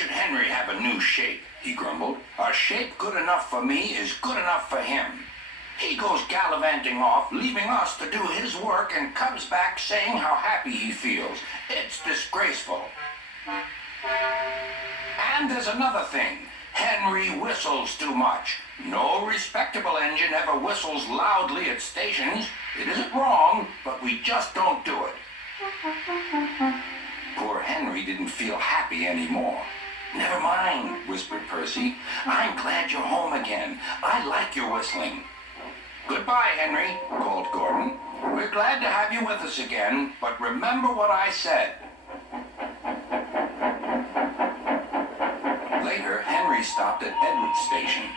should Henry have a new shape? He grumbled. A shape good enough for me is good enough for him. He goes gallivanting off, leaving us to do his work, and comes back saying how happy he feels. It's disgraceful. And there's another thing. Henry whistles too much. No respectable engine ever whistles loudly at stations. It isn't wrong, but we just don't do it. Poor Henry didn't feel happy anymore. Never mind, whispered Percy. I'm glad you're home again. I like your whistling. Goodbye, Henry, called Gordon. We're glad to have you with us again, but remember what I said. Later, Henry stopped at Edward's station.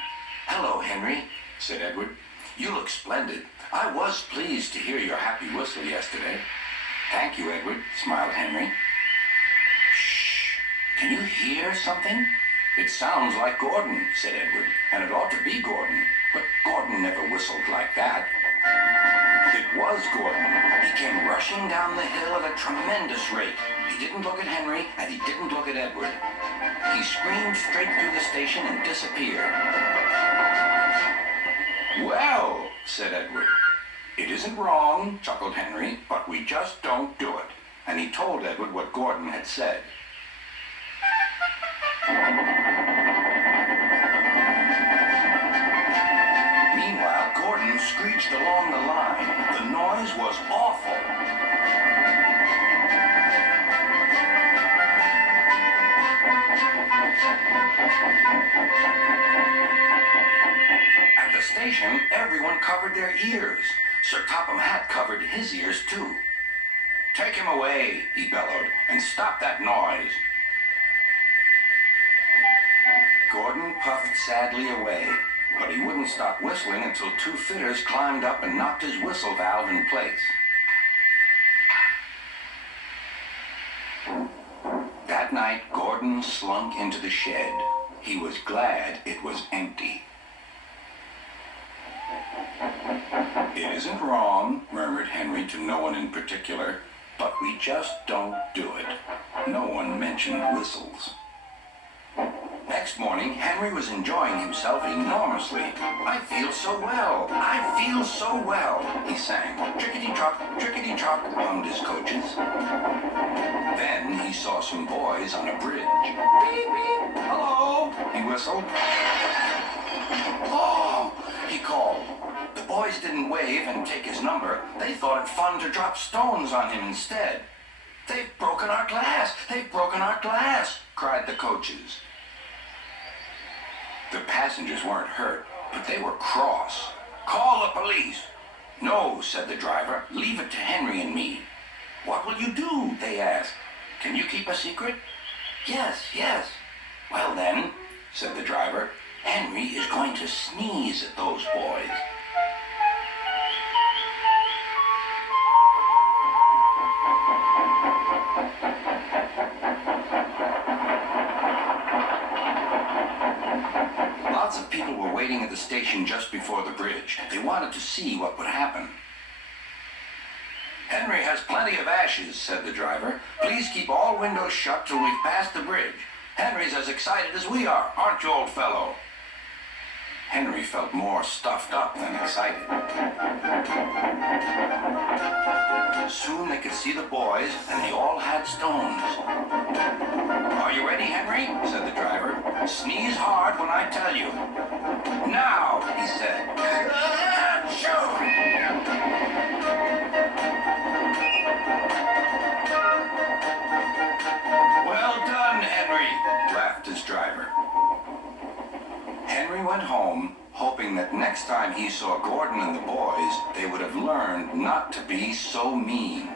Hello, Henry, said Edward. You look splendid. I was pleased to hear your happy whistle yesterday. Thank you, Edward, smiled Henry. Shh. Can you hear something? It sounds like Gordon, said Edward, and it ought to be Gordon. But Gordon never whistled like that. It was Gordon. He came rushing down the hill at a tremendous rate. He didn't look at Henry, and he didn't look at Edward. He screamed straight through the station and disappeared. Well, said Edward. It isn't wrong, chuckled Henry, but we just don't do it. And he told Edward what Gordon had said. Meanwhile, Gordon screeched along the line. The noise was awful. At the station, everyone covered their ears. Sir Topham Hatt covered his ears, too. Take him away, he bellowed, and stop that noise. Gordon puffed sadly away, but he wouldn't stop whistling until two fitters climbed up and knocked his whistle valve in place. That night, Gordon slunk into the shed. He was glad it was empty. It isn't wrong, murmured Henry to no one in particular, but we just don't do it. No one mentioned whistles. Next morning, Henry was enjoying himself enormously. I feel so well. I feel so well, he sang. Trickety-trock, hummed his coaches. Then he saw some boys on a bridge. Beep, beep, hello, he whistled. Oh, he called. The boys didn't wave and take his number. They thought it fun to drop stones on him instead. They've broken our glass! They've broken our glass! Cried the coaches. The passengers weren't hurt, but they were cross. Call the police! No, said the driver. Leave it to Henry and me. What will you do? They asked. Can you keep a secret? Yes. Well then, said the driver, Henry is going to sneeze at those boys. Lots of people were waiting at the station just before the bridge. They wanted to see what would happen. Henry has plenty of ashes, said the driver. Please keep all windows shut till we've passed the bridge. Henry's as excited as we are, aren't you, old fellow? Henry felt more stuffed up than excited. Soon they could see the boys, and they all had stones. Are you ready, Henry? Said the driver. Sneeze hard when I tell you. Now, he said. Well done, Henry, laughed his driver. Henry went home, hoping that next time he saw Gordon and the boys, they would have learned not to be so mean.